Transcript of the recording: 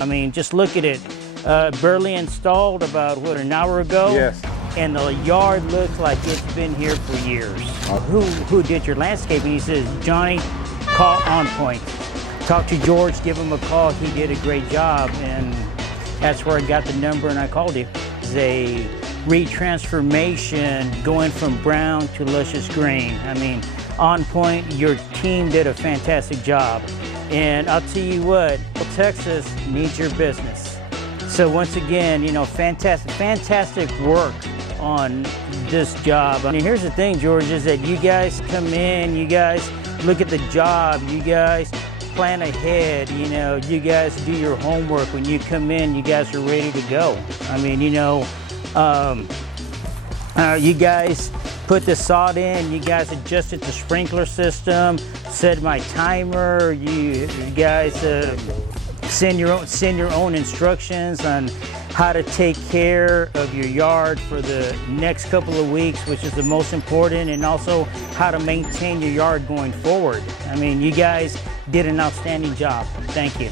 I mean, just look at it. Barely installed about, what, an hour ago? Yes. And the yard looks like it's been here for years. Who did your landscaping? He says, Johnny, call On Point. Talk to George, give him a call. He did a great job, and that's where I got the number and I called you. It's a retransformation going from brown to luscious green. I mean, On Point, your team did a fantastic job. And I'll tell you what, Texas needs your business. So once again, you know, fantastic work on this job. I mean, here's the thing, George, is that you guys come in, you guys look at the job, you guys plan ahead, you know, you guys do your homework. When you come in, you guys are ready to go. I mean, you know, you guys put the sod in, you guys adjusted the sprinkler system, set my timer, you guys send your own instructions on how to take care of your yard for the next couple of weeks, which is the most important, and also how to maintain your yard going forward. I mean, you guys did an outstanding job. Thank you.